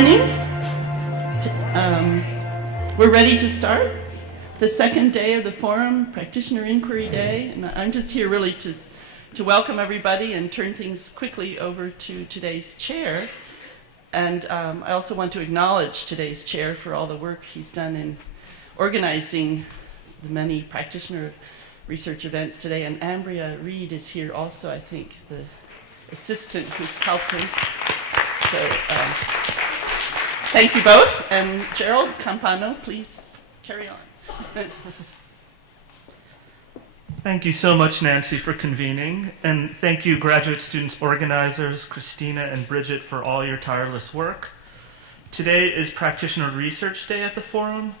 morning. We're ready to start the second day of the forum, Practitioner Inquiry Day, and I'm just here really to welcome everybody and turn things quickly over to today's chair. And I also want to acknowledge today's chair for all the work he's done in organizing the many practitioner research events today. And Ambria Reed is here also, I think, the assistant who's helped him. So thank you both. And Gerald Campano, please carry on. Thank you so much, Nancy, for convening. And thank you, graduate students organizers, Christina and Bridget, for all your tireless work. Today is Practitioner Research Day at the Forum.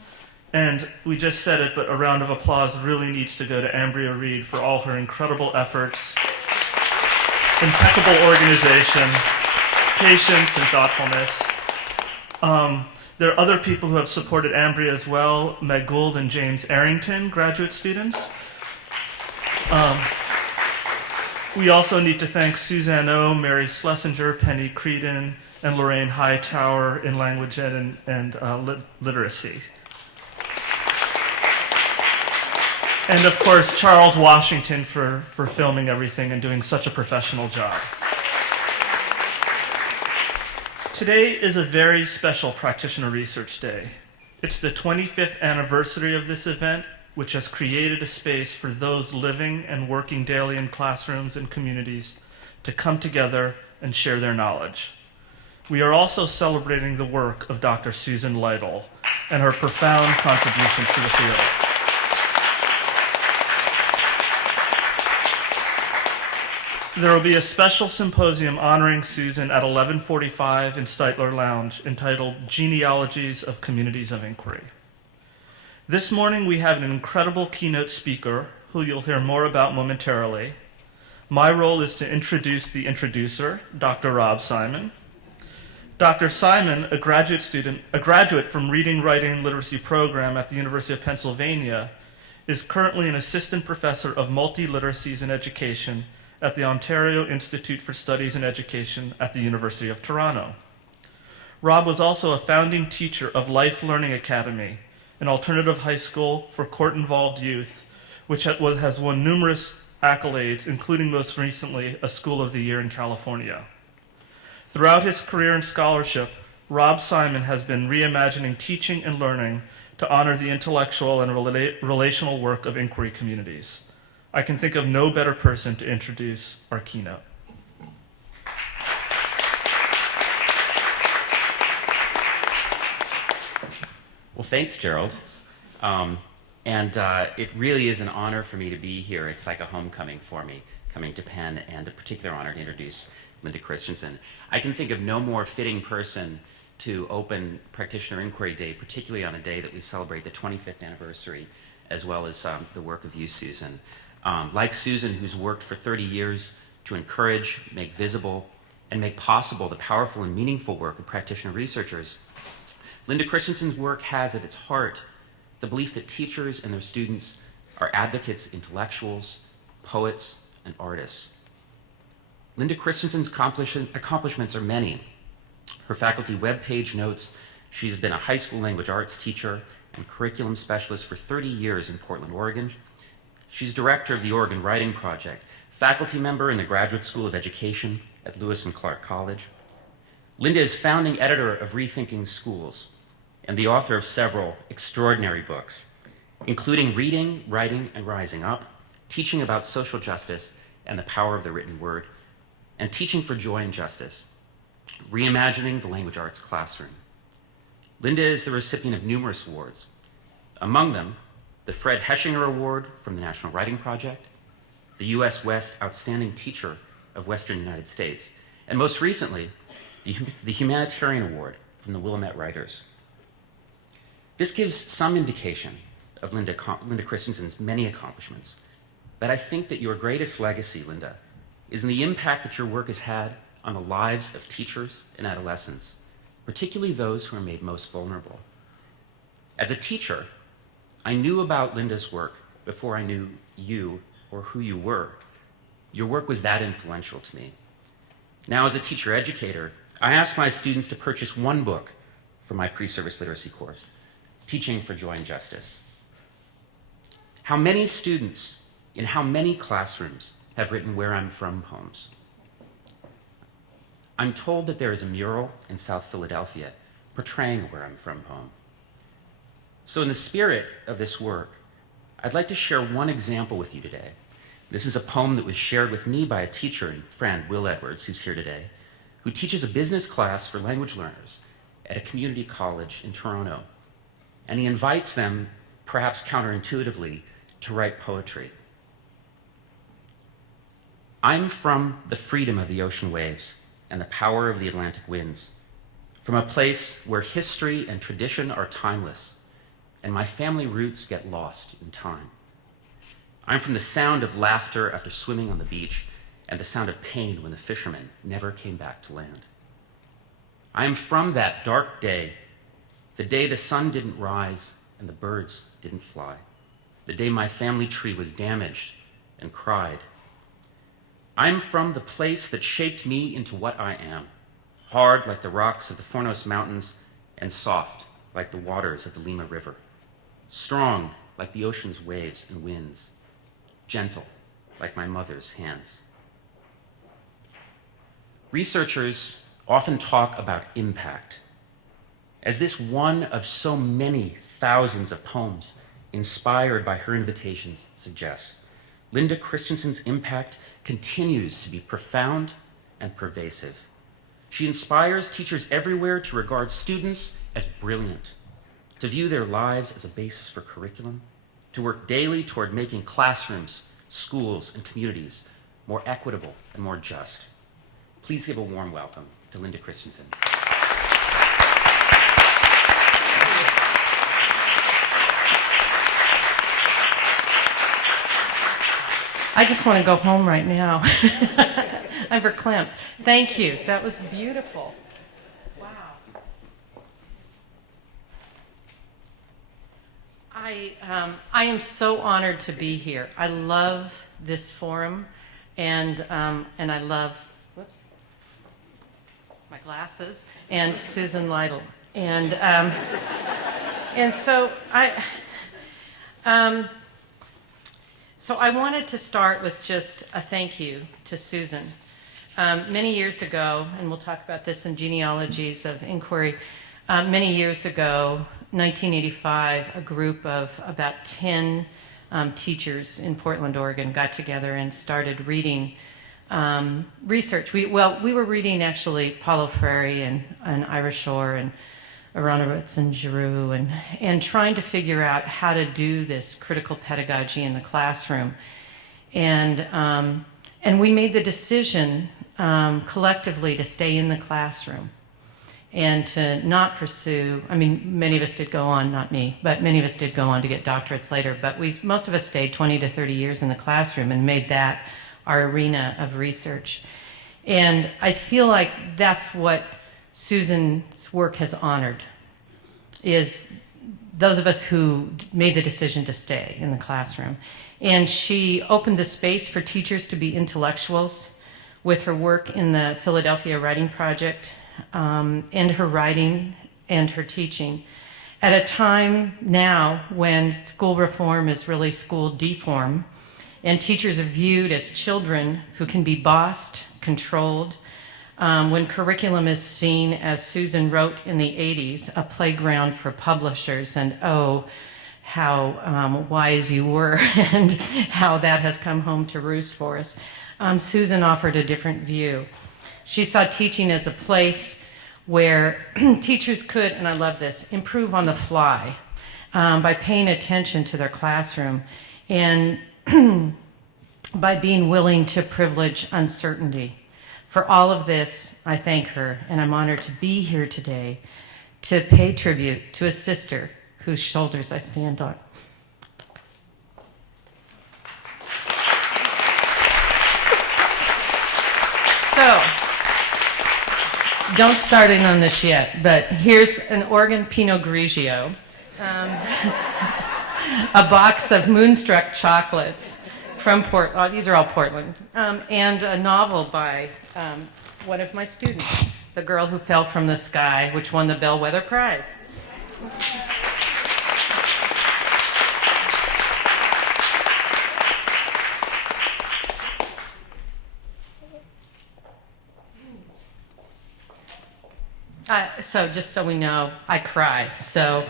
And we just said it, but a round of applause really needs to go to Ambria Reed for all her incredible efforts, impeccable organization, patience, and thoughtfulness. There are other people who have supported Ambria as well, Meg Gould and James Arrington, graduate students. We also need to thank Suzanne O, Mary Schlesinger, Penny Creedon, and Lorraine Hightower in language ed and literacy. And of course, Charles Washington for filming everything and doing such a professional job. Today is a very special Practitioner Research Day. It's the 25th anniversary of this event, which has created a space for those living and working daily in classrooms and communities to come together and share their knowledge. We are also celebrating the work of Dr. Susan Lytle and her profound contributions to the field. There will be a special symposium honoring Susan at 11:45 in Steitler Lounge entitled Genealogies of Communities of Inquiry. This morning we have an incredible keynote speaker who you'll hear more about momentarily. My role is to introduce the introducer, Dr. Rob Simon. Dr. Simon, a graduate from Reading, Writing, and Literacy program at the University of Pennsylvania, is currently an assistant professor of multiliteracies in education at the Ontario Institute for Studies in Education at the University of Toronto. Rob was also a founding teacher of Life Learning Academy, an alternative high school for court-involved youth, which has won numerous accolades, including most recently a School of the Year in California. Throughout his career in scholarship, Rob Simon has been reimagining teaching and learning to honor the intellectual and relational work of inquiry communities. I can think of no better person to introduce our keynote. Well, thanks, Gerald. It really is an honor for me to be here. It's like a homecoming for me, coming to Penn, and a particular honor to introduce Linda Christensen. I can think of no more fitting person to open Practitioner Inquiry Day, particularly on a day that we celebrate the 25th anniversary, as well as the work of you, Susan. Like Susan, who's worked for 30 years to encourage, make visible, and make possible the powerful and meaningful work of practitioner researchers, Linda Christensen's work has at its heart the belief that teachers and their students are advocates, intellectuals, poets, and artists. Linda Christensen's accomplishments are many. Her faculty webpage notes she's been a high school language arts teacher and curriculum specialist for 30 years in Portland, Oregon. She's director of the Oregon Writing Project, faculty member in the Graduate School of Education at Lewis and Clark College. Linda is founding editor of Rethinking Schools and the author of several extraordinary books, including Reading, Writing, and Rising Up, Teaching About Social Justice and the Power of the Written Word, and Teaching for Joy and Justice, Reimagining the Language Arts Classroom. Linda is the recipient of numerous awards, among them the Fred Heschinger Award from the National Writing Project, the U.S. West Outstanding Teacher of Western United States, and most recently, the Humanitarian Award from the Willamette Writers. This gives some indication of Linda Christensen's many accomplishments, but I think that your greatest legacy, Linda, is in the impact that your work has had on the lives of teachers and adolescents, particularly those who are made most vulnerable. As a teacher, I knew about Linda's work before I knew you or who you were. Your work was that influential to me. Now, as a teacher-educator, I ask my students to purchase one book for my pre-service literacy course, Teaching for Joy and Justice. How many students in how many classrooms have written Where I'm From poems? I'm told that there is a mural in South Philadelphia portraying a Where I'm From poem. So in the spirit of this work, I'd like to share one example with you today. This is a poem that was shared with me by a teacher and friend, Will Edwards, who's here today, who teaches a business class for language learners at a community college in Toronto. And he invites them, perhaps counterintuitively, to write poetry. I'm from the freedom of the ocean waves and the power of the Atlantic winds, from a place where history and tradition are timeless, and my family roots get lost in time. I'm from the sound of laughter after swimming on the beach and the sound of pain when the fishermen never came back to land. I am from that dark day, the day the sun didn't rise and the birds didn't fly, the day my family tree was damaged and cried. I'm from the place that shaped me into what I am, hard like the rocks of the Fornos Mountains and soft like the waters of the Lima River, strong like the ocean's waves and winds, gentle like my mother's hands. Researchers often talk about impact, as this one of so many thousands of poems inspired by her invitations suggests. Linda Christensen's impact continues to be profound and pervasive. She inspires teachers everywhere to regard students as brilliant, to view their lives as a basis for curriculum, to work daily toward making classrooms, schools, and communities more equitable and more just. Please give a warm welcome to Linda Christensen. I just want to go home right now. I'm verklempt. Thank you. That was beautiful. Wow. I am so honored to be here. I love this forum, and I love my glasses and Susan Lytle, and so So I wanted to start with just a thank you to Susan. Many years ago, and we'll talk about this in Genealogies of Inquiry, many years ago, 1985, a group of about 10 teachers in Portland, Oregon got together and started reading research. We were reading actually Paulo Freire and Ira Shore and Aronowitz and Giroux, and trying to figure out how to do this critical pedagogy in the classroom. And we made the decision collectively to stay in the classroom and to not pursue, I mean, many of us did go on, not me, but many of us did go on to get doctorates later, but most of us stayed 20 to 30 years in the classroom and made that our arena of research. And I feel like that's what Susan's work has honored, is those of us who made the decision to stay in the classroom. And she opened the space for teachers to be intellectuals with her work in the Philadelphia Writing Project, and her writing and her teaching at a time now when school reform is really school deform, and teachers are viewed as children who can be bossed, controlled, when curriculum is seen, as Susan wrote in the 80s, a playground for publishers, and oh, how wise you were, and how that has come home to roost for us. Susan offered a different view. She saw teaching as a place where teachers could, and I love this, improve on the fly by paying attention to their classroom and by being willing to privilege uncertainty. For all of this, I thank her, and I'm honored to be here today to pay tribute to a sister whose shoulders I stand on. So, don't start in on this yet, but here's an Oregon Pinot Grigio, a box of Moonstruck chocolates from these are all Portland, and a novel by one of my students, the girl who fell from the sky, which won the Bellwether Prize. So just so we know, I cry. So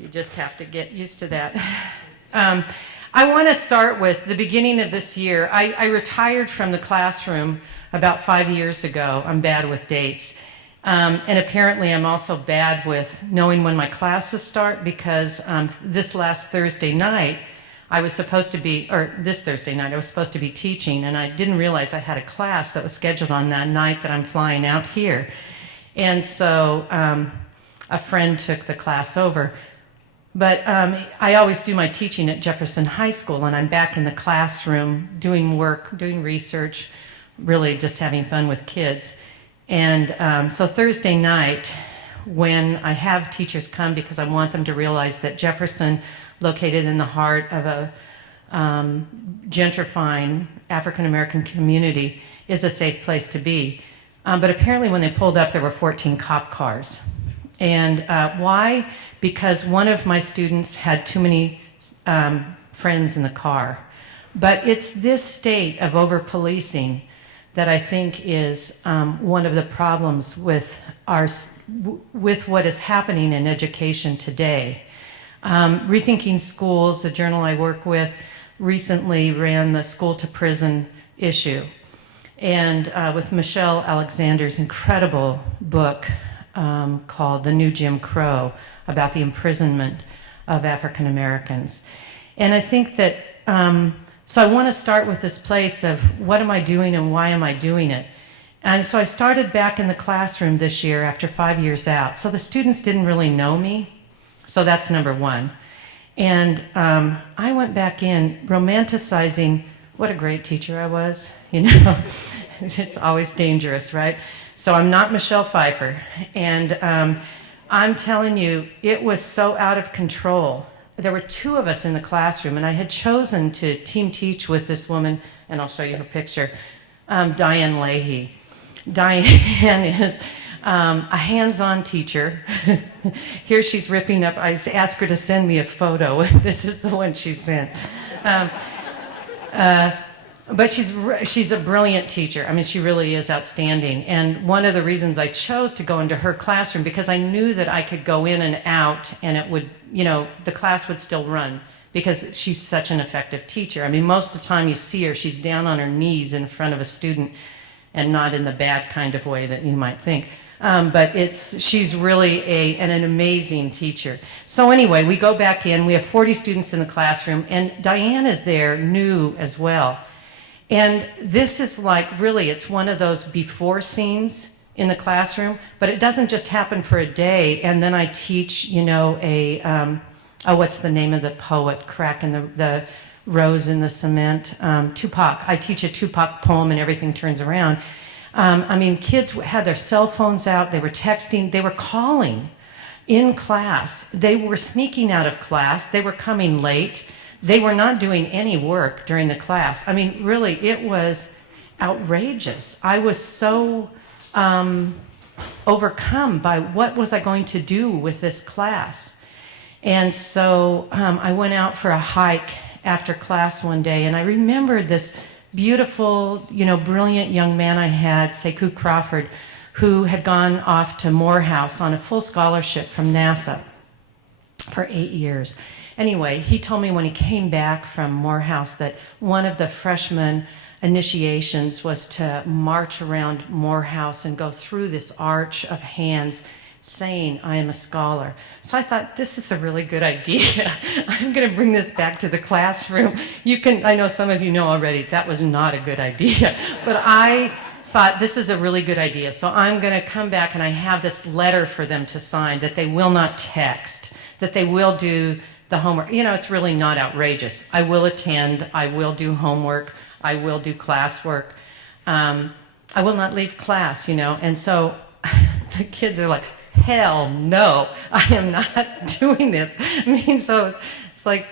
you just have to get used to that. I want to start with the beginning of this year. I retired from the classroom about 5 years ago. I'm bad with dates. And apparently I'm also bad with knowing when my classes start, because this last Thursday night, I was supposed to be, or this Thursday night, I was supposed to be teaching, and I didn't realize I had a class that was scheduled on that night that I'm flying out here. And so a friend took the class over. But I always do my teaching at Jefferson High School, and I'm back in the classroom doing work, doing research, really just having fun with kids. And so Thursday night, when I have teachers come, because I want them to realize that Jefferson, located in the heart of a gentrifying African-American community, is a safe place to be. But apparently when they pulled up, there were 14 cop cars. And why? Because one of my students had too many friends in the car. But it's this state of over-policing that I think is one of the problems with what is happening in education today. Rethinking Schools, the journal I work with, recently ran the school to prison issue. And with Michelle Alexander's incredible book called The New Jim Crow, about the imprisonment of African Americans. And I think that, so I want to start with this place of what am I doing and why am I doing it? And so I started back in the classroom this year after 5 years out. So the students didn't really know me. So that's number one. And I went back in romanticizing what a great teacher I was. You know, it's always dangerous, right? So I'm not Michelle Pfeiffer. And I'm telling you, it was so out of control. There were 2 of us in the classroom, and I had chosen to team teach with this woman, and I'll show you her picture, Diane Leahy. Diane is a hands-on teacher. Here she's ripping up, I asked her to send me a photo. This is the one she sent. But she's a brilliant teacher. I mean, she really is outstanding. And one of the reasons I chose to go into her classroom, because I knew that I could go in and out and it would, you know, the class would still run, because she's such an effective teacher. I mean, most of the time you see her, she's down on her knees in front of a student, and not in the bad kind of way that you might think. But she's really an amazing teacher. So anyway, we go back in, we have 40 students in the classroom, and Diane is there, new as well. And this is like, really, it's one of those before scenes in the classroom, but it doesn't just happen for a day, and then I teach, you know, what's the name of the poet, cracking the rose in the cement? Tupac. I teach a Tupac poem and everything turns around. I mean, kids had their cell phones out, they were texting, they were calling in class. They were sneaking out of class, they were coming late. They were not doing any work during the class. I mean, really, it was outrageous. I was so overcome by what was I going to do with this class. And so I went out for a hike after class one day, and I remembered this beautiful, you know, brilliant young man I had, Sekou Crawford, who had gone off to Morehouse on a full scholarship from NASA for 8 years. Anyway, he told me when he came back from Morehouse that one of the freshman initiations was to march around Morehouse and go through this arch of hands saying, I am a scholar. So I thought, this is a really good idea. I'm going to bring this back to the classroom. I know some of you know already, that was not a good idea. But I thought, this is a really good idea. So I'm going to come back and I have this letter for them to sign that they will not text, that they will do the homework. You know, it's really not outrageous. I will attend, I will do homework, I will do classwork. I will not leave class, you know. And so the kids are like, hell no, I am not doing this. I mean, so it's like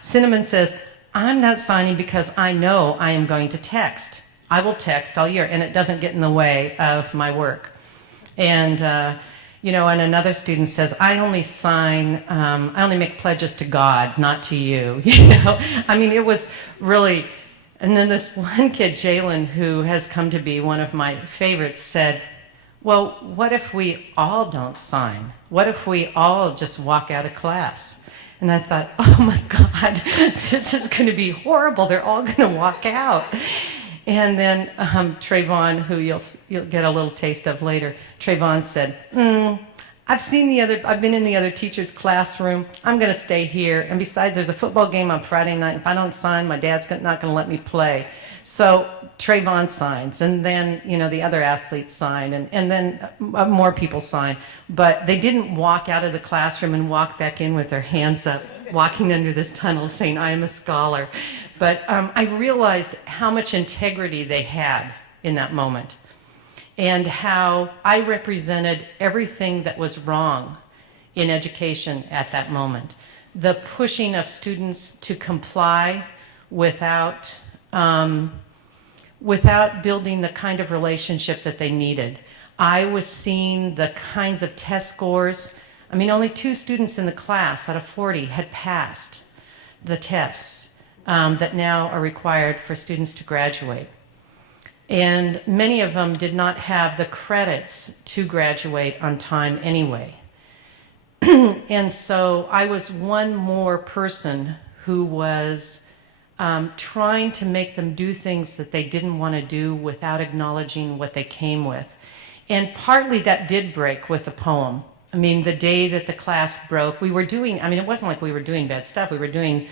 Cinnamon says, I'm not signing because I know I am going to text. I will text all year, and it doesn't get in the way of my work. And, and another student says, I only make pledges to God, not to you. I mean, it was really, and then this one kid, Jalen, who has come to be one of my favorites, said, well, what if we all don't sign? What if we all just walk out of class? And I thought, oh my God, this is going to be horrible. They're all going to walk out. And then Trayvon, who you'll get a little taste of later, Trayvon said, I've been in the other teacher's classroom. I'm going to stay here. And besides, there's a football game on Friday night. If I don't sign, my dad's not going to let me play. So Trayvon signs, and then the other athletes sign, and then more people sign. But they didn't walk out of the classroom and walk back in with their hands up, walking under this tunnel saying, I am a scholar. But I realized how much integrity they had in that moment, and how I represented everything that was wrong in education at that moment. The pushing of students to comply without building the kind of relationship that they needed. I was seeing the kinds of test scores. I mean, only 2 students in the class out of 40 had passed the tests that now are required for students to graduate. And many of them did not have the credits to graduate on time anyway. And so I was one more person who was trying to make them do things that they didn't want to do without acknowledging what they came with. And partly that did break with the poem. I mean, the day that the class broke, it wasn't like we were doing bad stuff. We were doing,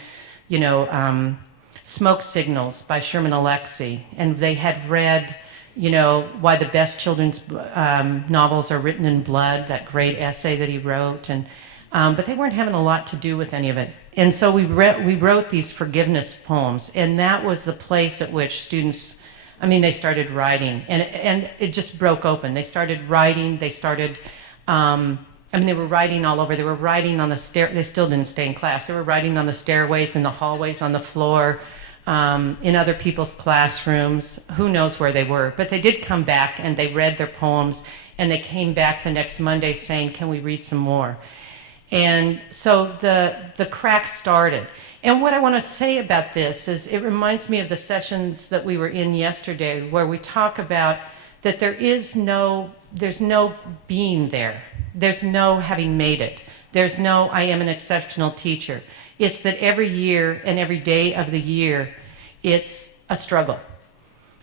Smoke Signals by Sherman Alexie. And they had read, Why the Best Children's Novels Are Written in Blood, that great essay that he wrote. But they weren't having a lot to do with any of it. And so we wrote these forgiveness poems, and that was the place at which students, they started writing, and it just broke open. They started writing, they were writing all over. They were writing on the they still didn't stay in class. They were writing on the stairways, in the hallways, on the floor, in other people's classrooms. Who knows where they were, but they did come back, and they read their poems, and they came back the next Monday saying, can we read some more? And so the crack started. And what I want to say about this is it reminds me of the sessions that we were in yesterday, where we talk about that there's no being there. There's no having made it. There's no I am an exceptional teacher. It's that every year and every day of the year, it's a struggle.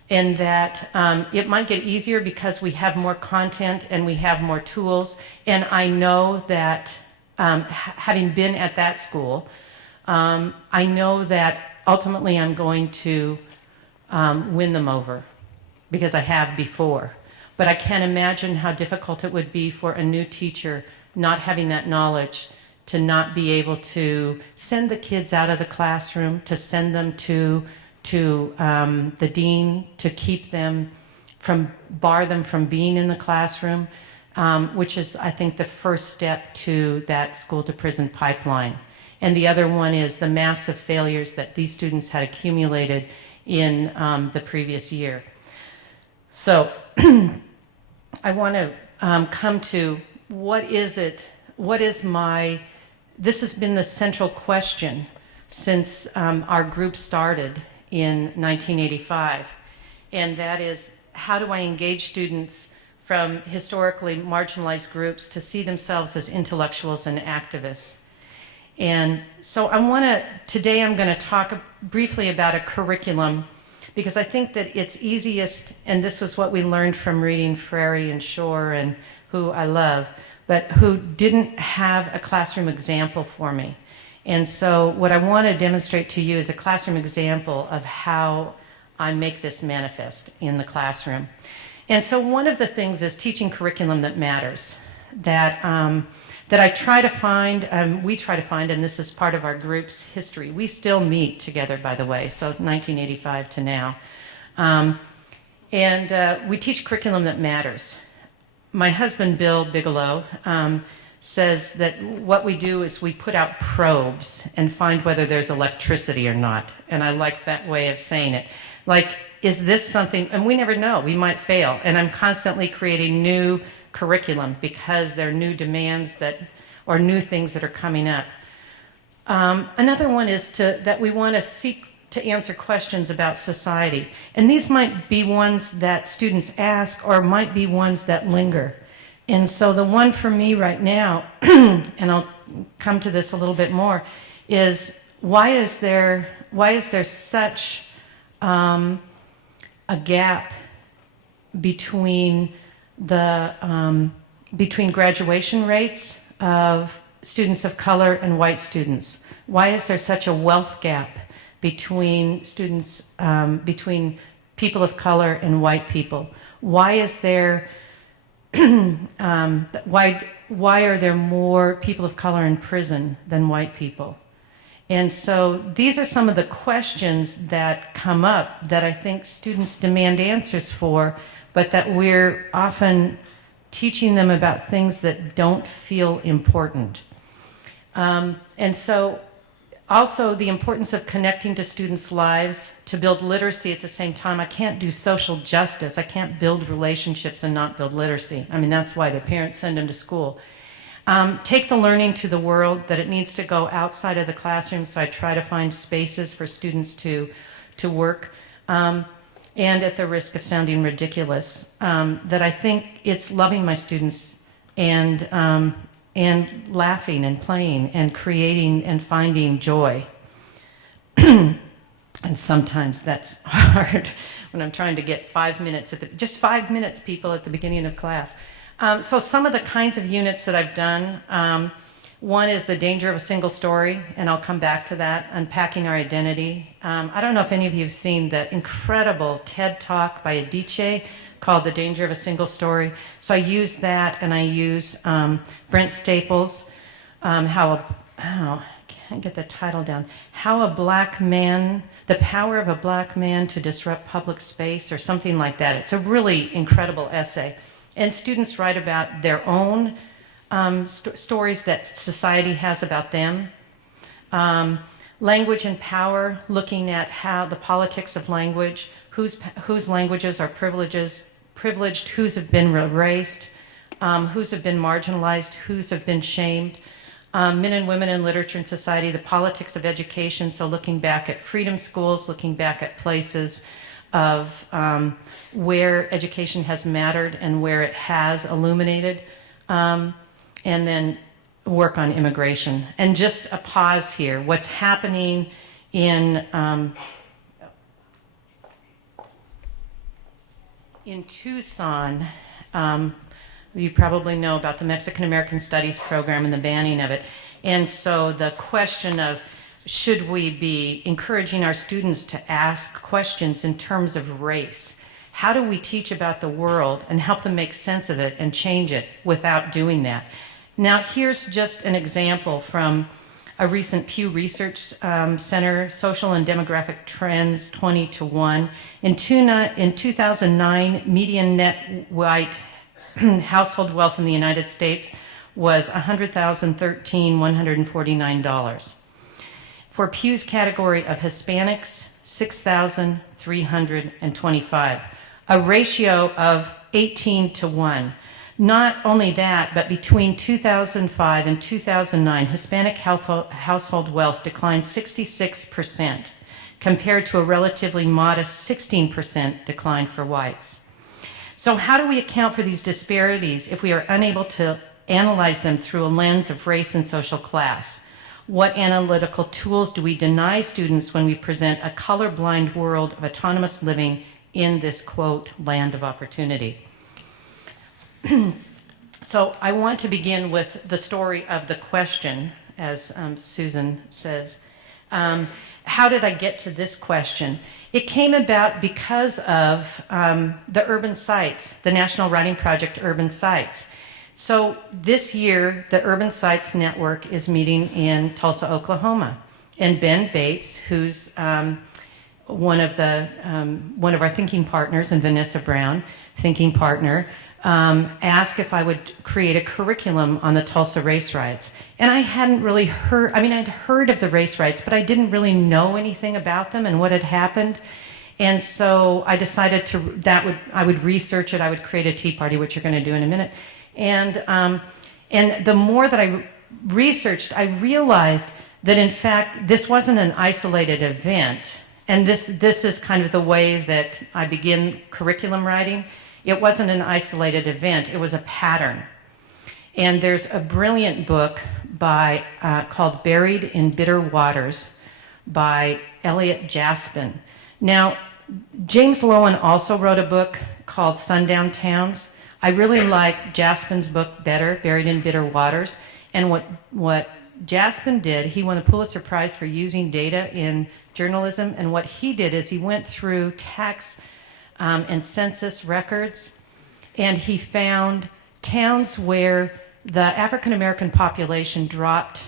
And that it might get easier because we have more content and we have more tools. And I know that having been at that school, I know that ultimately I'm going to win them over, because I have before. But I can't imagine how difficult it would be for a new teacher, not having that knowledge, to not be able to send the kids out of the classroom, to send them to the dean, to bar them from being in the classroom, which is, I think, the first step to that school-to-prison pipeline. And the other one is the massive failures that these students had accumulated in the previous year. So I want to come to this has been the central question since our group started in 1985, and that is, how do I engage students from historically marginalized groups to see themselves as intellectuals and activists? And so today I'm going to talk briefly about a curriculum, because I think that it's easiest, and this was what we learned from reading Frary and Shore, and who I love, but who didn't have a classroom example for me. And so what I want to demonstrate to you is a classroom example of how I make this manifest in the classroom. And so one of the things is teaching curriculum that matters, that I try to find, we try to find, and this is part of our group's history. We still meet together, by the way, so 1985 to now. And we teach curriculum that matters. My husband, Bill Bigelow, says that what we do is we put out probes and find whether there's electricity or not. And I like that way of saying it. Like, is this something, and we never know, we might fail. And I'm constantly creating new curriculum because there are new demands or new things that are coming up. Another one is that we want to seek to answer questions about society. And these might be ones that students ask or might be ones that linger. And so the one for me right now, and I'll come to this a little bit more, is why is there such a gap between between graduation rates of students of color and white students? Why is there such a wealth gap between students, between people of color and white people? Why is there, why are there more people of color in prison than white people? And so these are some of the questions that come up that I think students demand answers for, but that we're often teaching them about things that don't feel important. And so also the importance of connecting to students' lives to build literacy at the same time. I can't do social justice. I can't build relationships and not build literacy. I mean, that's why their parents send them to school. Take the learning to the world, that it needs to go outside of the classroom, so I try to find spaces for students to work. And at the risk of sounding ridiculous, that I think it's loving my students and laughing and playing and creating and finding joy. And sometimes that's hard when I'm trying to get 5 minutes, just 5 minutes, people, at the beginning of class. So some of the kinds of units that I've done, one is the danger of a single story, and I'll come back to that, unpacking our identity. I don't know if any of you have seen the incredible TED Talk by Adichie called The Danger of a Single Story. So I use that, and I use Brent Staples, I can't get the title down, The Power of a Black Man to Disrupt Public Space, or something like that. It's a really incredible essay. And students write about their own stories that society has about them. Language and power, looking at how the politics of language, whose languages are privileged, whose have been erased, whose have been marginalized, whose have been shamed. Men and women in literature and society, the politics of education, so looking back at freedom schools, looking back at places of where education has mattered and where it has illuminated, and then work on immigration. And just a pause here, what's happening in Tucson, you probably know about the Mexican American Studies program and the banning of it. And so the question of, should we be encouraging our students to ask questions in terms of race? How do we teach about the world and help them make sense of it and change it without doing that? Now, here's just an example from a recent Pew Research Center, Social and Demographic Trends 20:1. In 2009, median net white household wealth in the United States was $100,149. For Pew's category of Hispanics, 6,325, a ratio of 18:1. Not only that, but between 2005 and 2009, Hispanic household wealth declined 66%, compared to a relatively modest 16% decline for whites. So how do we account for these disparities if we are unable to analyze them through a lens of race and social class? What analytical tools do we deny students when we present a colorblind world of autonomous living in this, quote, land of opportunity? So I want to begin with the story of the question, as Susan says. How did I get to this question? It came about because of the urban sites, the National Writing Project Urban Sites. So this year, the Urban Sites Network is meeting in Tulsa, Oklahoma. And Ben Bates, who's one of our thinking partners, and Vanessa Brown, thinking partner, asked if I would create a curriculum on the Tulsa race riots. And I hadn't really heard, I'd heard of the race riots, but I didn't really know anything about them and what had happened. And so I decided I would research it. I would create a tea party, which you're going to do in a minute. And the more that I researched, I realized that in fact this wasn't an isolated event. And this is kind of the way that I begin curriculum writing. It wasn't an isolated event. It was a pattern. And there's a brilliant book called Buried in Bitter Waters by Elliot Jaspin. Now, James Lowen also wrote a book called Sundown Towns. I really like Jaspin's book better, Buried in Bitter Waters. And what Jaspin did, he won a Pulitzer Prize for using data in journalism. And what he did is he went through tax and census records, and he found towns where the African American population dropped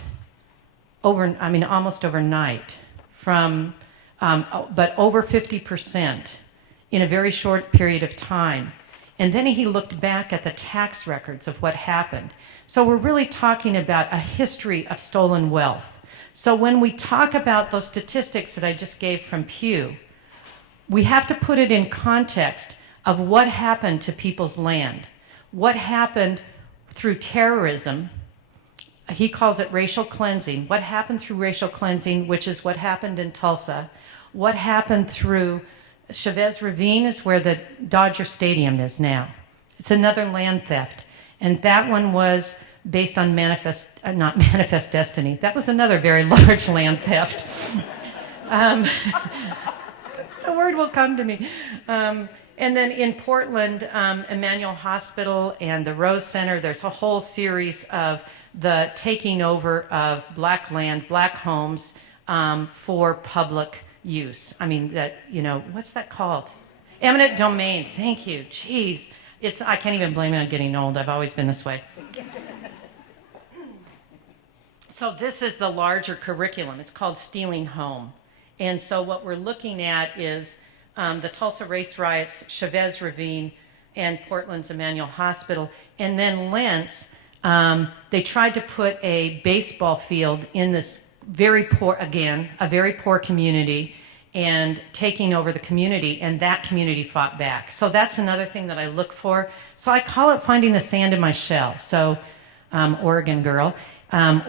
almost overnight but over 50% in a very short period of time. And then he looked back at the tax records of what happened. So we're really talking about a history of stolen wealth. So when we talk about those statistics that I just gave from Pew, we have to put it in context of what happened to people's land, what happened through terrorism. He calls it racial cleansing. What happened through racial cleansing, which is what happened in Tulsa. What happened through Chavez Ravine is where the Dodger Stadium is now. It's another land theft. And that one was based on not Manifest Destiny. That was another very large land theft. The word will come to me. And then in Portland, Emmanuel Hospital and the Rose Center, there's a whole series of the taking over of black land, black homes for public use. I mean, what's that called? Eminent domain. Thank you. Jeez. I can't even blame it on getting old. I've always been this way. So this is the larger curriculum. It's called Stealing Home. And so what we're looking at is the Tulsa race riots, Chavez Ravine, and Portland's Emmanuel Hospital. And then Lentz, they tried to put a baseball field in this very poor community, and taking over the community, and that community fought back. So that's another thing that I look for. So I call it finding the sand in my shell. So Oregon girl.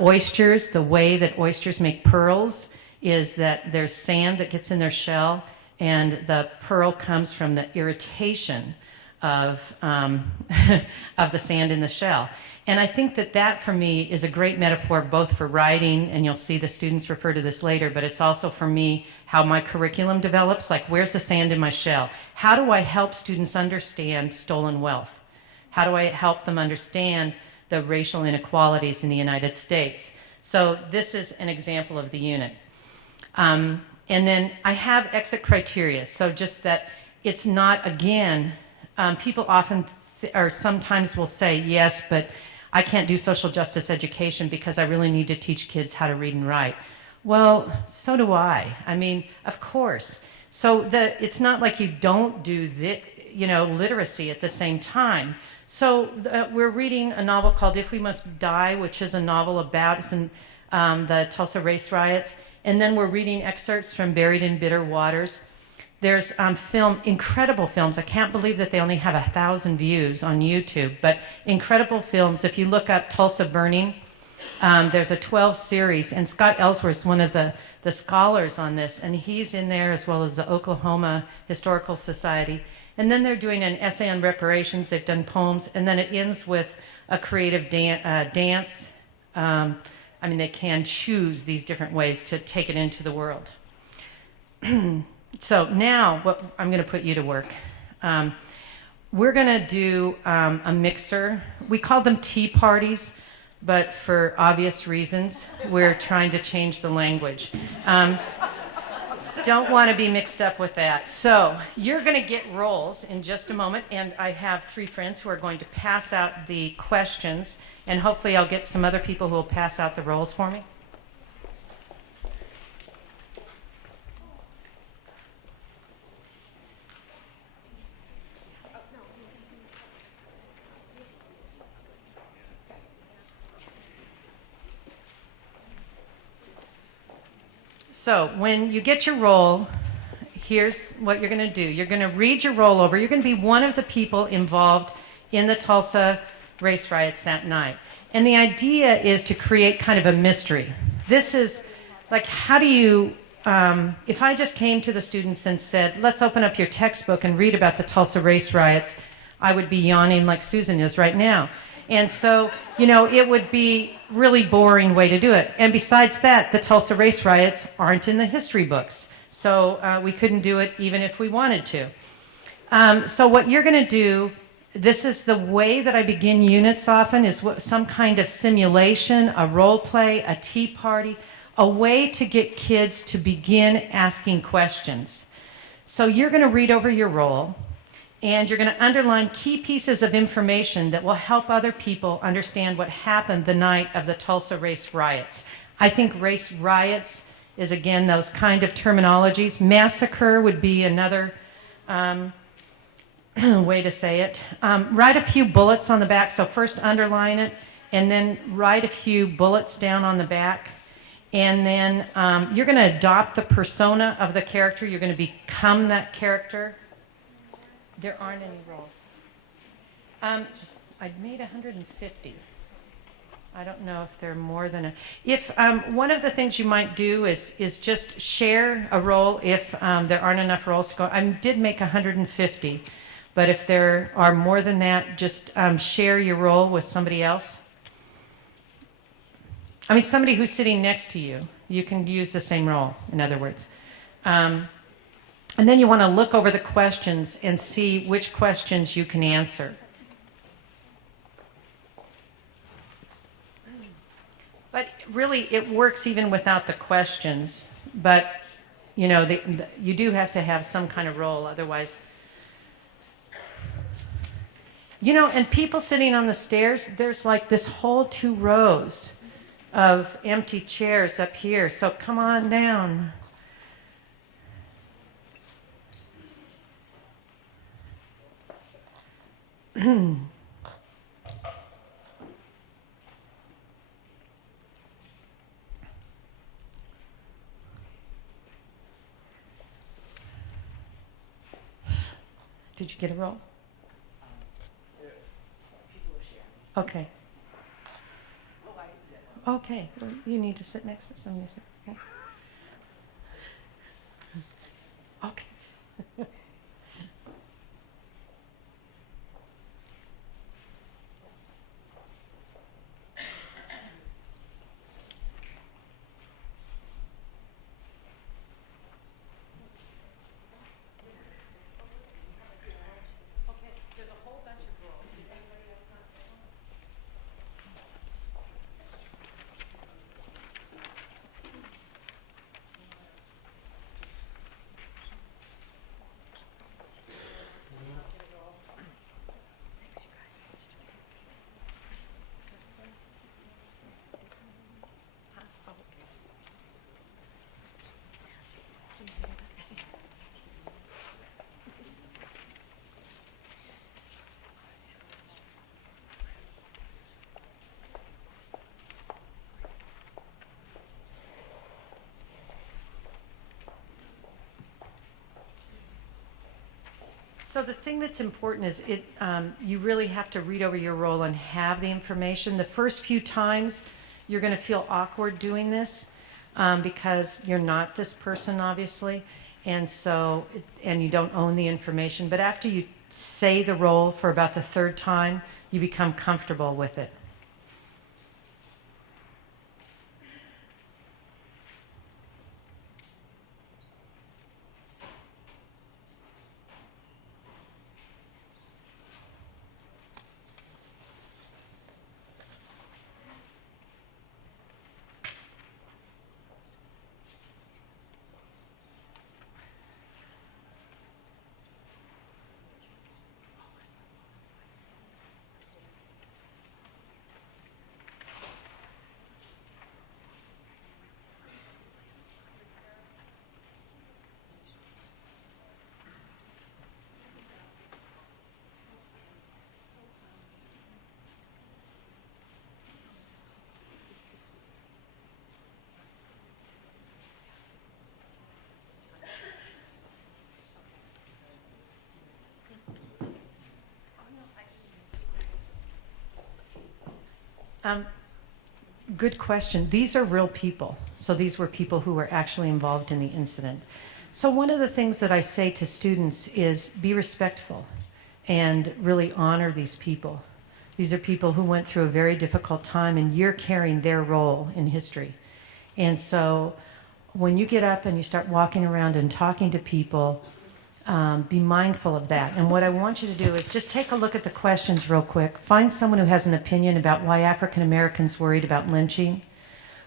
Oysters, the way that oysters make pearls is that there's sand that gets in their shell, and the pearl comes from the irritation of the sand in the shell. And I think that for me is a great metaphor both for writing, and you'll see the students refer to this later, but it's also for me how my curriculum develops, like where's the sand in my shell? How do I help students understand stolen wealth? How do I help them understand the racial inequalities in the United States? So this is an example of the unit. And then I have exit criteria, so just that it's not, again, people often or sometimes will say, yes, but I can't do social justice education because I really need to teach kids how to read and write. Well, so do I. I mean, of course. So it's not like you don't do literacy at the same time. So we're reading a novel called If We Must Die, which is a novel about the Tulsa race riots. And then we're reading excerpts from Buried in Bitter Waters. There's incredible films. I can't believe that they only have 1,000 views on YouTube, but incredible films. If you look up Tulsa Burning, there's a 12 series, and Scott Ellsworth's one of the scholars on this, and he's in there as well as the Oklahoma Historical Society. And then they're doing an essay on reparations. They've done poems, and then it ends with a creative dance. They can choose these different ways to take it into the world. So now I'm going to put you to work. We're going to do a mixer. We call them tea parties, but for obvious reasons, we're trying to change the language. Don't want to be mixed up with that. So you're going to get roles in just a moment, and I have 3 friends who are going to pass out the questions, and hopefully I'll get some other people who will pass out the roles for me. So when you get your role, here's what you're going to do. You're going to read your rollover. You're going to be one of the people involved in the Tulsa race riots that night. And the idea is to create kind of a mystery. This is like, how do you, if I just came to the students and said, let's open up your textbook and read about the Tulsa race riots, I would be yawning like Susan is right now. And so, you know, it would be really boring way to do it. And besides that, the Tulsa race riots aren't in the history books. So we couldn't do it even if we wanted to. So what you're going to do, this is the way that I begin units often, is some kind of simulation, a role play, a tea party, a way to get kids to begin asking questions. So you're going to read over your role, and you're going to underline key pieces of information that will help other people understand what happened the night of the Tulsa race riots. I think race riots is, again, those kind of terminologies. Massacre would be another way to say it. Write a few bullets on the back. So first underline it, and then write a few bullets down on the back. And then you're going to adopt the persona of the character. You're going to become that character. There aren't any roles. I made 150. I don't know if there are more than a. If one of the things you might do is just share a role if there aren't enough roles to go. I did make 150, but if there are more than that, just share your role with somebody else. I mean, somebody who's sitting next to you. You can use the same role, in other words. And then you want to look over the questions and see which questions you can answer. But really, it works even without the questions. But, you know, you do have to have some kind of role, otherwise. You know, and people sitting on the stairs, there's like this whole 2 rows of empty chairs up here. So come on down. Did you get a roll? Okay. Okay. Well, you need to sit next to somebody. Okay. Okay. There's a whole bunch of roles. Did anybody else not get one? So the thing that's important is you really have to read over your role and have the information. The first few times you're going to feel awkward doing this because you're not this person, obviously, and so and you don't own the information. But after you say the role for about the 3rd time, you become comfortable with it. Good question. These are real people. So these were people who were actually involved in the incident. So one of the things that I say to students is be respectful and really honor these people. These are people who went through a very difficult time, and you're carrying their role in history. And so when you get up and you start walking around and talking to people, be mindful of that. And what I want you to do is just take a look at the questions real quick. Find someone who has an opinion about why African Americans worried about lynching.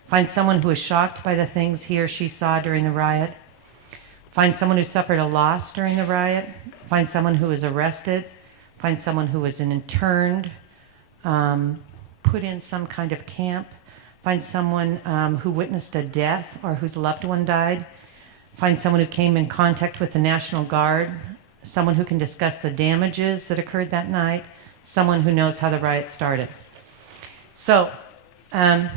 Find someone who is shocked by the things he or she saw during the riot. Find someone who suffered a loss during the riot. Find someone who was arrested. Find someone who was interned, put in some kind of camp. Find someone who witnessed a death or whose loved one died. Find someone who came in contact with the National Guard, someone who can discuss the damages that occurred that night, someone who knows how the riot started. So, kind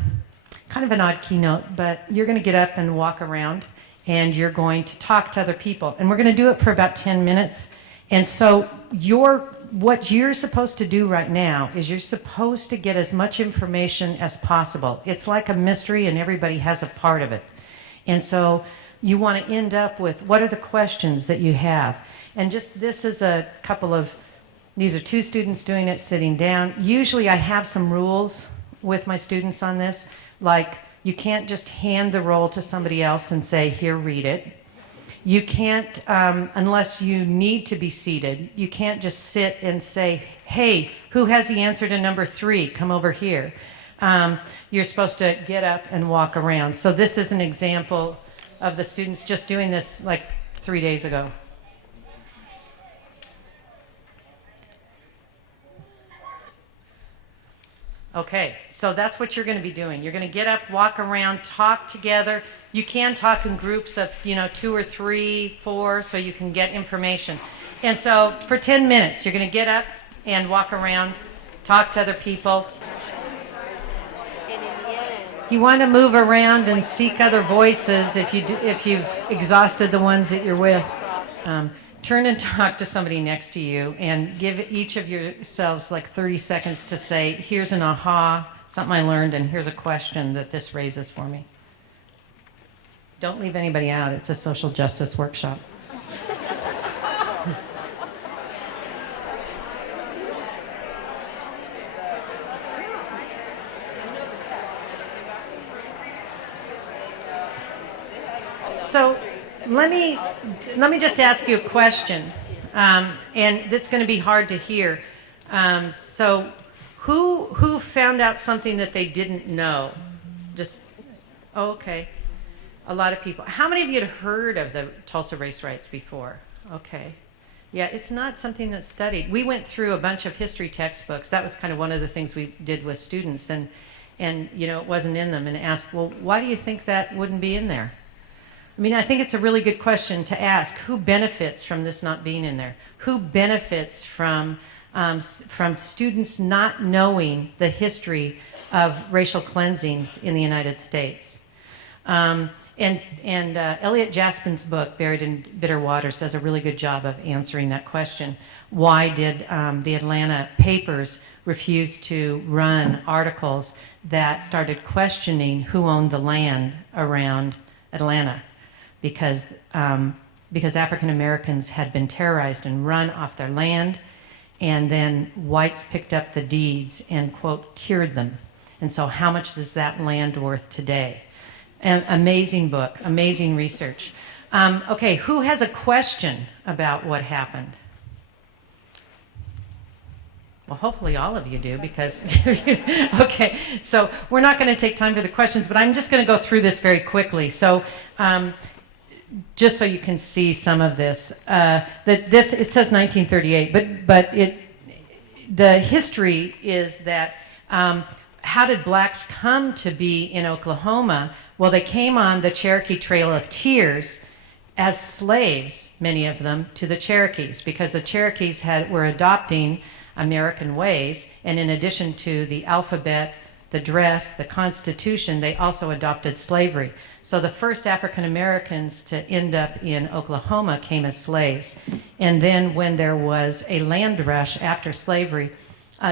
of an odd keynote, but you're going to get up and walk around, and you're going to talk to other people. And we're going to do it for about 10 minutes. And so what you're supposed to do right now is you're supposed to get as much information as possible. It's like a mystery, and everybody has a part of it. And so you want to end up with, what are the questions that you have? And just, this is a couple of, these are two students doing it sitting down. Usually I have some rules with my students on this, like you can't just hand the roll to somebody else and say, here, read it. You can't, unless you need to be seated, you can't just sit and say, hey, who has the answer to number 3? Come over here. You're supposed to get up and walk around. So this is an example of the students just doing this like 3 days ago. Okay, so that's what you're going to be doing. You're going to get up, walk around, talk together. You can talk in groups of, 2 or 3, 4, so you can get information. And so for 10 minutes, you're going to get up and walk around, talk to other people. You want to move around and seek other voices if you've exhausted the ones that you're with. Turn and talk to somebody next to you and give each of yourselves like 30 seconds to say, here's an aha, something I learned, and here's a question that this raises for me. Don't leave anybody out. It's a social justice workshop. So let me just ask you a question, and it's going to be hard to hear. So who found out something that they didn't know? Okay, a lot of people. How many of you had heard of the Tulsa race riots before? Okay. Yeah, it's not something that's studied. We went through a bunch of history textbooks. That was kind of one of the things we did with students, and it wasn't in them, and asked, well, why do you think that wouldn't be in there? I mean, I think it's a really good question to ask. Who benefits from this not being in there? Who benefits from students not knowing the history of racial cleansings in the United States? And Elliot Jaspin's book, Buried in Bitter Waters, does a really good job of answering that question. Why did the Atlanta papers refuse to run articles that started questioning who owned the land around Atlanta? Because African Americans had been terrorized and run off their land, and then whites picked up the deeds and, quote, cured them. And so how much is that land worth today? An amazing book, amazing research. Okay, who has a question about what happened? Well, hopefully all of you do, because, okay, so we're not going to take time for the questions, but I'm just going to go through this very quickly. So, just so you can see some of this, it says 1938, but the history is that how did blacks come to be in Oklahoma? Well, they came on the Cherokee Trail of Tears as slaves, many of them, to the Cherokees, because the Cherokees were adopting American ways, and in addition to the alphabet, the dress, the Constitution, they also adopted slavery. So the first African Americans to end up in Oklahoma came as slaves. And then when there was a land rush after slavery,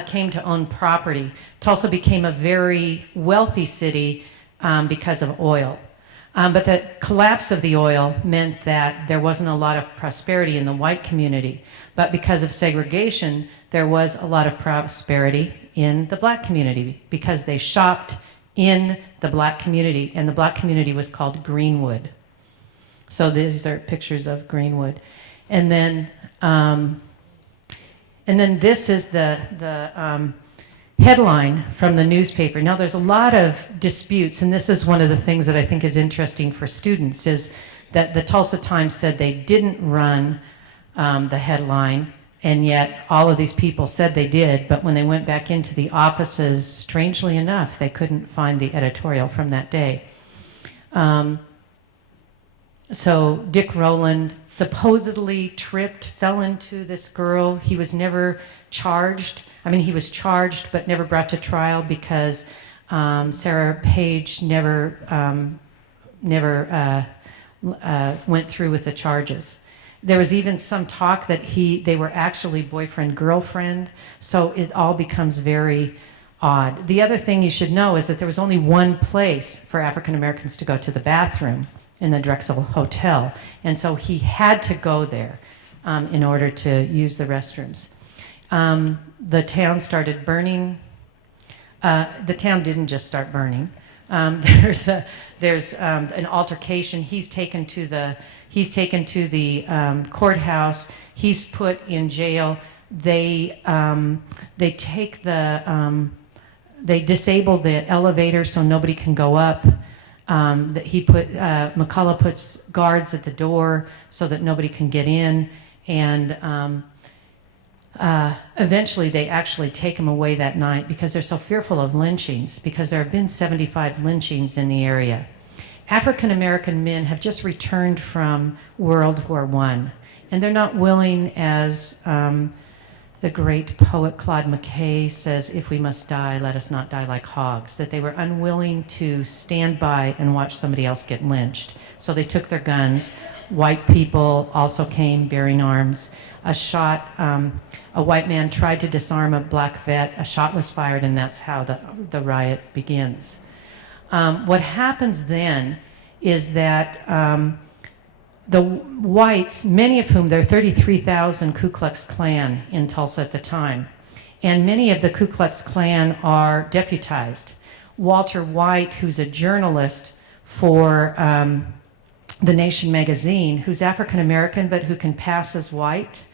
came to own property. Tulsa became a very wealthy city because of oil. But the collapse of the oil meant that there wasn't a lot of prosperity in the white community. But because of segregation, there was a lot of prosperity in the black community because they shopped in the black community, and the black community was called Greenwood. So these are pictures of Greenwood. And then this is the headline from the newspaper. Now there's a lot of disputes, and this is one of the things that I think is interesting for students, is that the Tulsa Times said they didn't run the headline, and yet all of these people said they did, but when they went back into the offices, strangely enough, they couldn't find the editorial from that day. So Dick Rowland supposedly fell into this girl. He was never charged. I mean, he was charged but never brought to trial because Sarah Page never went through with the charges. There was even some talk that they were actually boyfriend-girlfriend, so it all becomes very odd. The other thing you should know is that there was only one place for African Americans to go to the bathroom in the Drexel Hotel, and so he had to go there in order to use the restrooms. The town started burning. The town didn't just start burning. There's an altercation. He's taken to the courthouse. He's put in jail. They disable the elevator so nobody can go up. McCullough puts guards at the door so that nobody can get in, and eventually they actually take him away that night because they're so fearful of lynchings, because there have been 75 lynchings in the area. African American men have just returned from World War I, and they're not willing, as the great poet Claude McKay says, "If we must die, let us not die like hogs," that they were unwilling to stand by and watch somebody else get lynched. So they took their guns. White people also came bearing arms. A white man tried to disarm a black vet. A shot was fired, and that's how the riot begins. What happens then is that the whites, many of whom, there are 33,000 Ku Klux Klan in Tulsa at the time, and many of the Ku Klux Klan are deputized. Walter White, who's a journalist for The Nation magazine, who's African American but who can pass as white,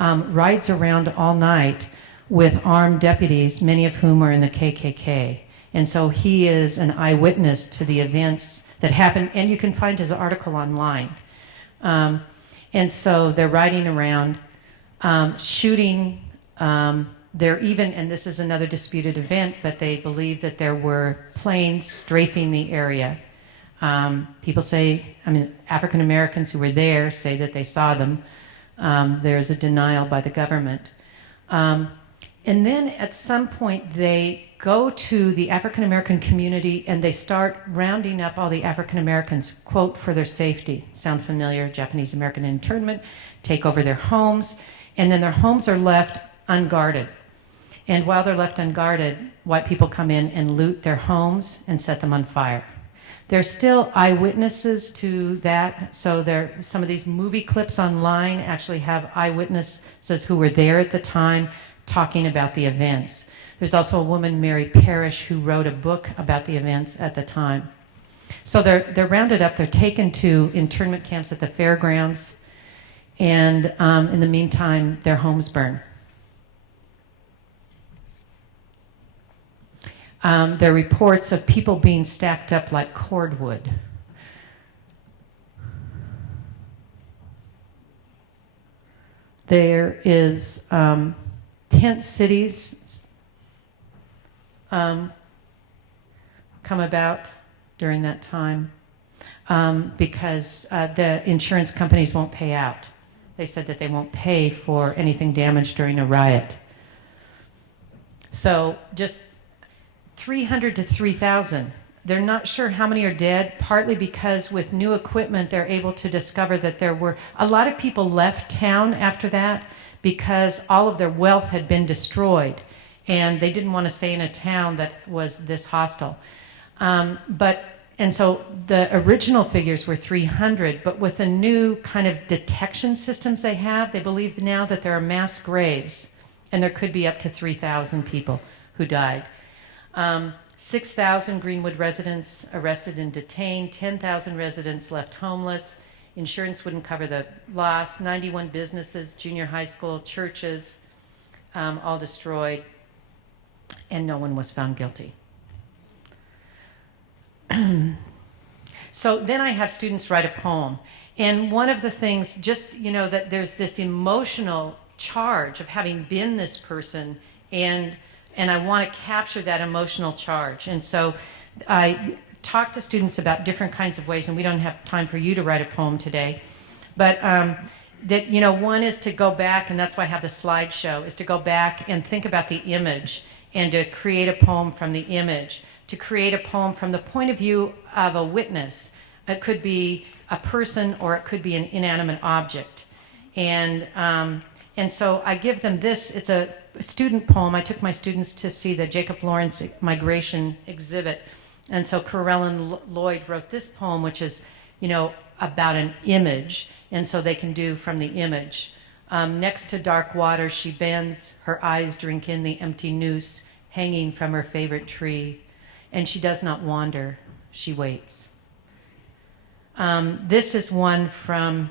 rides around all night with armed deputies, many of whom are in the KKK. And so he is an eyewitness to the events that happened, and you can find his article online. And so they're riding around, shooting. They're even, and this is another disputed event, but they believe that there were planes strafing the area. People say, African Americans who were there say that they saw them. There's a denial by the government. And then at some point they go to the African American community and they start rounding up all the African Americans, quote, for their safety. Sound familiar? Japanese American internment, take over their homes, and then their homes are left unguarded. And while they're left unguarded, white people come in and loot their homes and set them on fire. There's still eyewitnesses to that, so some of these movie clips online actually have eyewitnesses who were there at the time talking about the events. There's also a woman, Mary Parrish, who wrote a book about the events at the time. So they're rounded up, they're taken to internment camps at the fairgrounds, and in the meantime, their homes burn. There are reports of people being stacked up like cordwood. There is tent cities come about during that time because the insurance companies won't pay out. They said that they won't pay for anything damaged during a riot. So just 300 to 3,000. They're not sure how many are dead, partly because with new equipment they're able to discover that there were a lot of people left town after that because all of their wealth had been destroyed. and they didn't want to stay in a town that was this hostile. And so the original figures were 300, but with the new kind of detection systems they have, they believe now that there are mass graves, and there could be up to 3,000 people who died. 6,000 Greenwood residents arrested and detained, 10,000 residents left homeless. Insurance wouldn't cover the loss. 91 businesses, junior high school, churches, all destroyed, and no one was found guilty. So then I have students write a poem. And one of the things, just, that there's this emotional charge of having been this person, and I want to capture that emotional charge. And so I talk to students about different kinds of ways, and we don't have time for you to write a poem today, but one is to go back, and that's why I have the slideshow, is to go back and think about the image and to create a poem from the image, to create a poem from the point of view of a witness. It could be a person or it could be an inanimate object. And so I give them this. It's a student poem. I took my students to see the Jacob Lawrence migration exhibit. And so Corellin Lloyd wrote this poem, which is, about an image. And so they can do from the image. Next to dark water, she bends, her eyes drink in the empty noose hanging from her favorite tree. And she does not wander, she waits. This is one from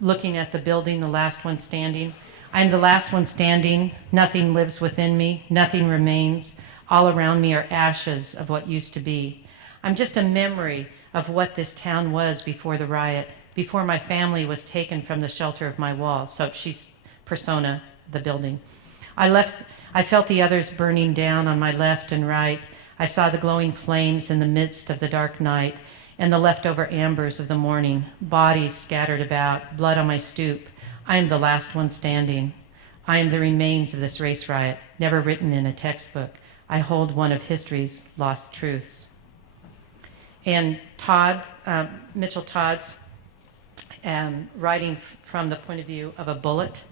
looking at the building, the last one standing. I'm the last one standing, nothing lives within me, nothing remains. All around me are ashes of what used to be. I'm just a memory of what this town was before the riot, before my family was taken from the shelter of my walls. So she's persona, the building. I felt the others burning down on my left and right. I saw the glowing flames in the midst of the dark night and the leftover ambers of the morning, bodies scattered about, blood on my stoop. I am the last one standing. I am the remains of this race riot, never written in a textbook. I hold one of history's lost truths. And Mitchell Todd's writing from the point of view of a bullet.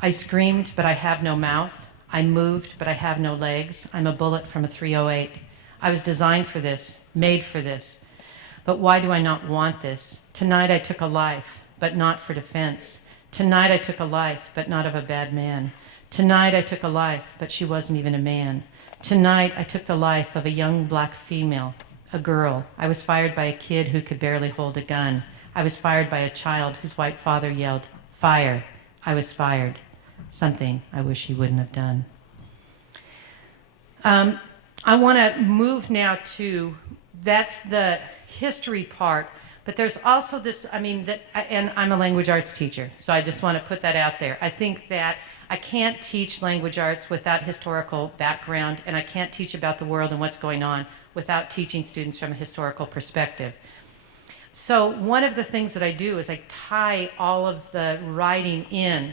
I screamed, but I have no mouth. I moved, but I have no legs. I'm a bullet from a 308. I was designed for this, made for this. But why do I not want this? Tonight I took a life, but not for defense. Tonight I took a life, but not of a bad man. Tonight I took a life, but she wasn't even a man. Tonight I took the life of a young black female, a girl. I was fired by a kid who could barely hold a gun. I was fired by a child whose white father yelled, "Fire." I was fired. Something I wish he wouldn't have done. I want to move now to, that's the history part, but there's also this, and I'm a language arts teacher, so I just want to put that out there. I think that I can't teach language arts without historical background, and I can't teach about the world and what's going on without teaching students from a historical perspective. So one of the things that I do is I tie all of the writing in.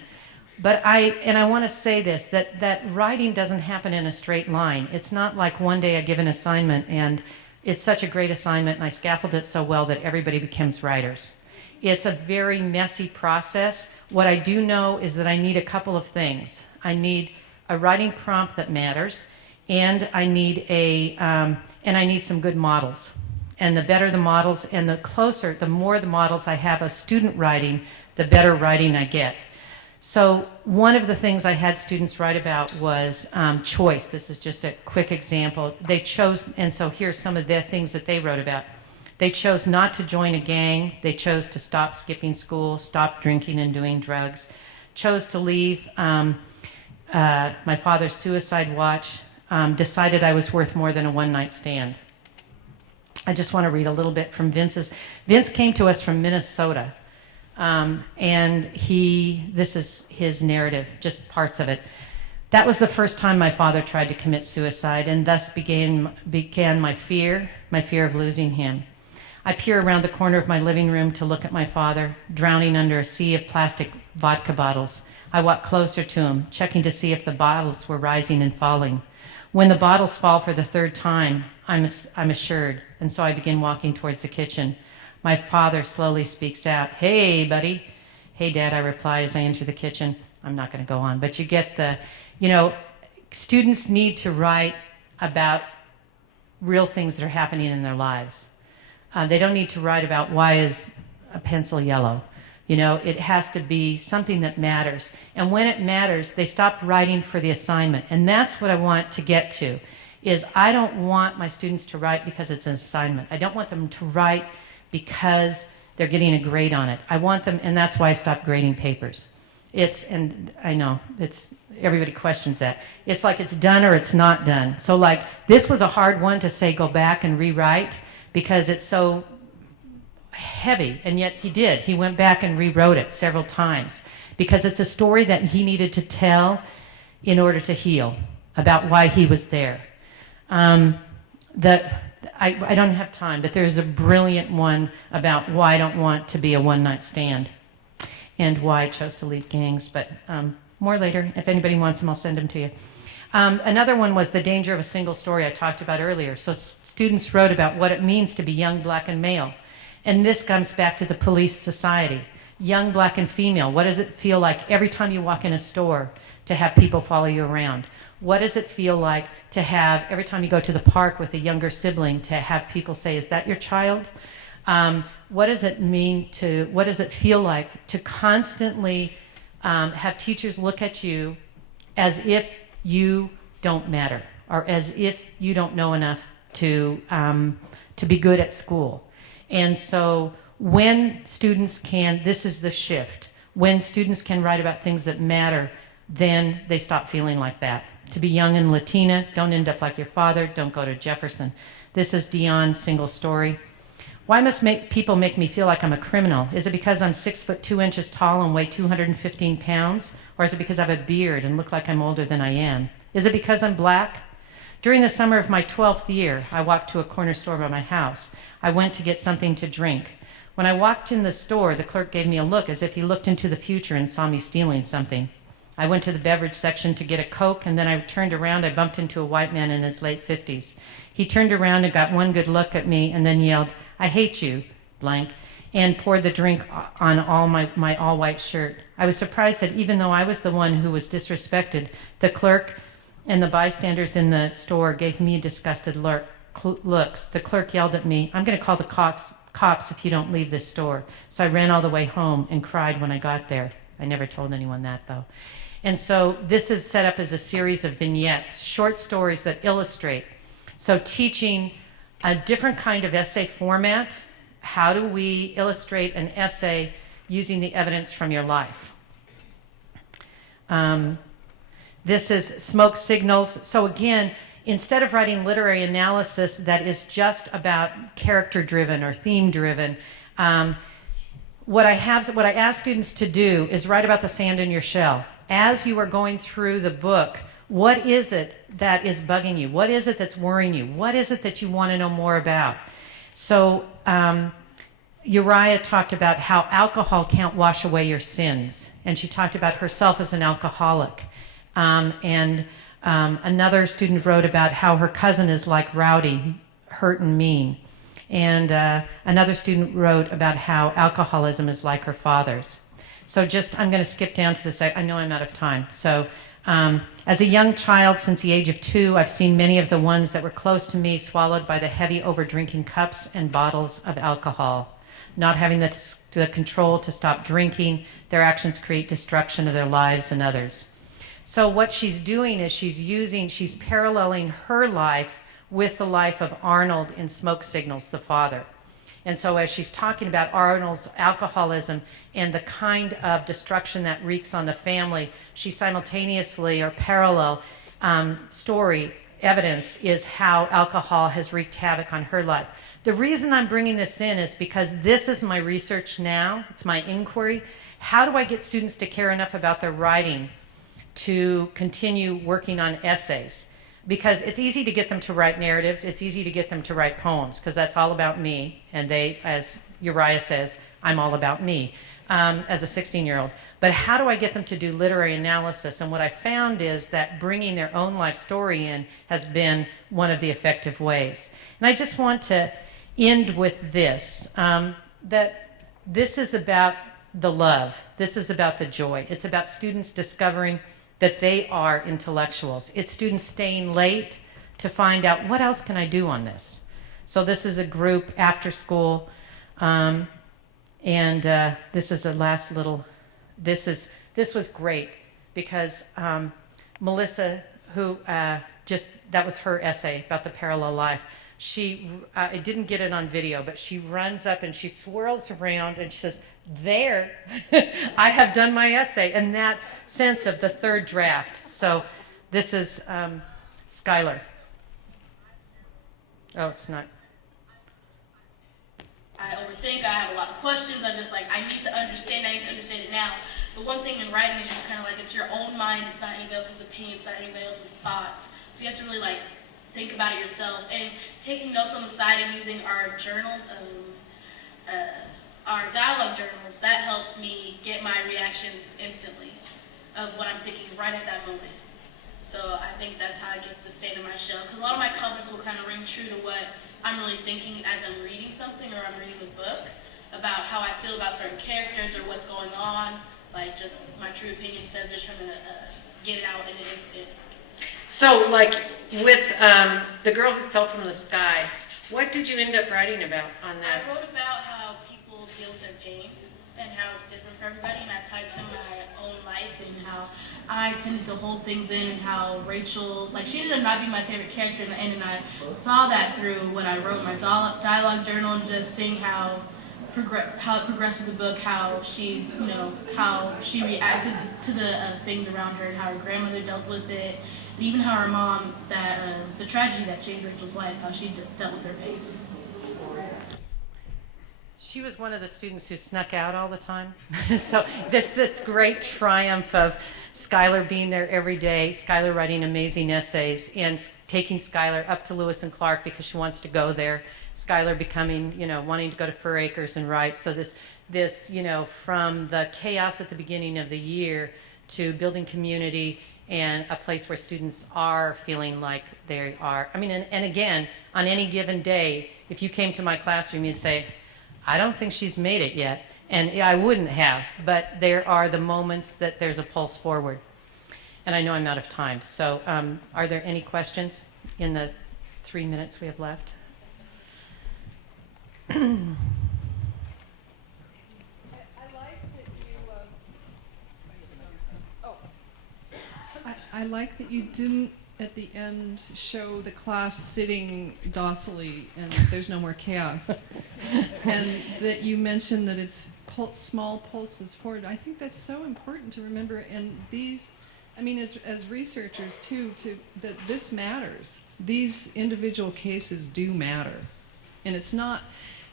But I want to say this, that writing doesn't happen in a straight line. It's not like one day I give an assignment and it's such a great assignment and I scaffold it so well that everybody becomes writers. It's a very messy process. What I do know is that I need a couple of things. I need a writing prompt that matters, and I need some good models. And the better the models and the more the models I have of student writing, the better writing I get. So one of the things I had students write about was choice. This is just a quick example. They chose, and so here's some of the things that they wrote about. They chose not to join a gang. They chose to stop skipping school, stop drinking and doing drugs, chose to leave my father's suicide watch, decided I was worth more than a one-night stand. I just want to read a little bit from Vince's. Vince came to us from Minnesota. And this is his narrative, just parts of it. That was the first time my father tried to commit suicide, and thus began my fear of losing him. I peer around the corner of my living room to look at my father, drowning under a sea of plastic vodka bottles. I walk closer to him, checking to see if the bottles were rising and falling. When the bottles fall for the third time, I'm assured, and so I begin walking towards the kitchen. My father slowly speaks out, "Hey, buddy." "Hey, Dad," I reply as I enter the kitchen. I'm not going to go on, but you get the, students need to write about real things that are happening in their lives. They don't need to write about why is a pencil yellow. You know, it has to be something that matters. And when it matters, they stop writing for the assignment. And that's what I want to get to, is I don't want my students to write because it's an assignment. I don't want them to write because they're getting a grade on it. I want them, and that's why I stopped grading papers. And I know, everybody questions that. It's like it's done or it's not done. So like, this was a hard one to say go back and rewrite because it's so heavy, and yet he did. He went back and rewrote it several times because it's a story that he needed to tell in order to heal about why he was there. I don't have time, but there's a brilliant one about why I don't want to be a one-night stand and why I chose to leave gangs, but more later. If anybody wants them, I'll send them to you. Another one was the danger of a single story I talked about earlier. So students wrote about what it means to be young, black, and male. And this comes back to the police society. Young, black, and female. What does it feel like every time you walk in a store to have people follow you around? What does it feel like to have, every time you go to the park with a younger sibling, to have people say, is that your child? What does it mean to, what does it feel like to constantly have teachers look at you as if you don't matter, or as if you don't know enough to be good at school? And so when students can, this is the shift, when students can write about things that matter, then they stop feeling like that. To be young and Latina, don't end up like your father, don't go to Jefferson. This is Dion's single story. Why must people make me feel like I'm a criminal? Is it because I'm 6'2" tall and weigh 215 pounds? Or is it because I have a beard and look like I'm older than I am? Is it because I'm black? During the summer of my 12th year, I walked to a corner store by my house. I went to get something to drink. When I walked in the store, the clerk gave me a look as if he looked into the future and saw me stealing something. I went to the beverage section to get a Coke, and then I turned around. I bumped into a white man in his late 50s. He turned around and got one good look at me and then yelled, "I hate you," blank, and poured the drink on my all-white shirt. I was surprised that even though I was the one who was disrespected, the clerk and the bystanders in the store gave me disgusted looks. The clerk yelled at me, "I'm going to call the cops if you don't leave this store." So I ran all the way home and cried when I got there. I never told anyone that, though. And so this is set up as a series of vignettes, short stories that illustrate. So teaching a different kind of essay format. How do we illustrate an essay using the evidence from your life? This is smoke signals. So again, instead of writing literary analysis that is just about character-driven or theme-driven, what I ask students to do is write about the sand in your shell. As you are going through the book, what is it that is bugging you? What is it that's worrying you? What is it that you want to know more about? So Uriah talked about how alcohol can't wash away your sins, and she talked about herself as an alcoholic. Another student wrote about how her cousin is like Rowdy, hurt and mean. And another student wrote about how alcoholism is like her father's. So I'm going to skip down to this. I know I'm out of time. So as a young child, since the age of 2, I've seen many of the ones that were close to me swallowed by the heavy over-drinking cups and bottles of alcohol. Not having the control to stop drinking, their actions create destruction of their lives and others. So what she's doing is she's paralleling her life with the life of Arnold in Smoke Signals, the father. And so as she's talking about Arnold's alcoholism and the kind of destruction that wreaks on the family, she simultaneously or parallel story evidence is how alcohol has wreaked havoc on her life. The reason I'm bringing this in is because this is my research now. It's my inquiry. How do I get students to care enough about their writing to continue working on essays? Because it's easy to get them to write narratives. It's easy to get them to write poems because that's all about me. And they, as Uriah says, I'm all about me as a 16-year-old. But how do I get them to do literary analysis? And what I found is that bringing their own life story in has been one of the effective ways. And I just want to end with this, that this is about the love. This is about the joy. It's about students discovering that they are intellectuals. It's students staying late to find out, what else can I do on this? So this is a group after school, and this is a last little, this was great because Melissa, who that was her essay about the parallel life. She, I didn't get it on video, but she runs up and she swirls around and she says, there, I have done my essay, and that sense of the third draft. So this is Skylar. Oh, it's not. I overthink, I have a lot of questions, I'm just like, I need to understand it now. But one thing in writing is just kind of like, it's your own mind, it's not anybody else's opinion, it's not anybody else's thoughts. So you have to really like think about it yourself. And taking notes on the side and using our journals, our dialogue journals, that helps me get my reactions instantly of what I'm thinking right at that moment. So I think that's how I get the state of my shell. Because a lot of my comments will kind of ring true to what I'm really thinking as I'm reading something or I'm reading the book, about how I feel about certain characters or what's going on, like just my true opinion instead of just trying to get it out in an instant. So like with The Girl Who Fell from the Sky, what did you end up writing about on that? I wrote about how people deal with their pain and how it's different for everybody, and I applied to my own life and how I tended to hold things in, and how Rachel, like, she ended up not being my favorite character in the end, and I saw that through what I wrote in my dialogue journal, and just seeing how it progressed with the book, how she, how she reacted to the things around her, and how her grandmother dealt with it, and even how her mom, the tragedy that changed Rachel's life, how she dealt with her pain. She was one of the students who snuck out all the time. So this great triumph of Skylar being there every day, Skylar writing amazing essays, and taking Skylar up to Lewis and Clark because she wants to go there. Skylar becoming, wanting to go to Fur Acres and write. So this, from the chaos at the beginning of the year to building community and a place where students are feeling like they are. I mean, and again, on any given day, if you came to my classroom, you'd say, I don't think she's made it yet. And I wouldn't have, but there are the moments that there's a pulse forward. And I know I'm out of time. So are there any questions in the 3 minutes we have left? I like that you didn't at the end show the class sitting docilely and there's no more chaos. And that you mentioned that it's small pulses forward. I think that's so important to remember. And these, I mean, as researchers too, that this matters. These individual cases do matter. And it's not,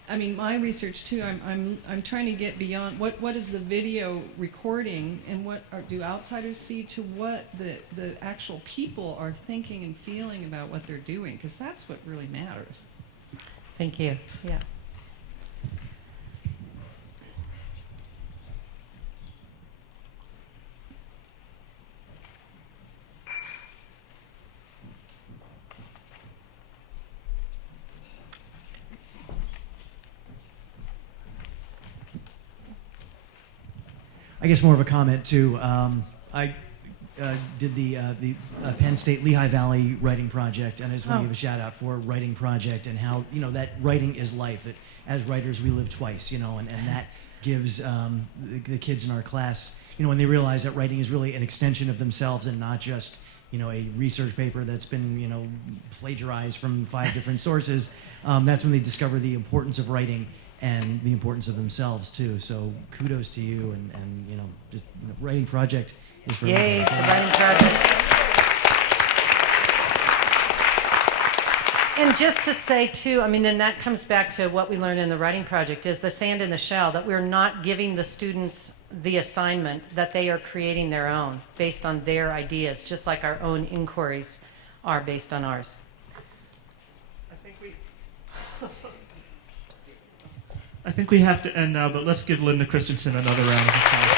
I mean, my research too, I'm trying to get beyond what is the video recording and what do outsiders see to what the actual people are thinking and feeling about what they're doing, because that's what really matters. Thank you. Yeah. I guess more of a comment too. I did the Penn State Lehigh Valley writing project, and I just want to give a shout out for writing project and how that writing is life. That as writers we live twice, and that gives the kids in our class, when they realize that writing is really an extension of themselves and not just a research paper that's been plagiarized from 5 different sources. That's when they discover the importance of writing and the importance of themselves too. So kudos to you, and just writing project is for Yay, the writing project. And just to say too, I mean, then that comes back to what we learned in the writing project is the sand in the shell, that we're not giving the students the assignment, that they are creating their own based on their ideas, just like our own inquiries are based on ours. I think we have to end now, but let's give Linda Christensen another round of applause.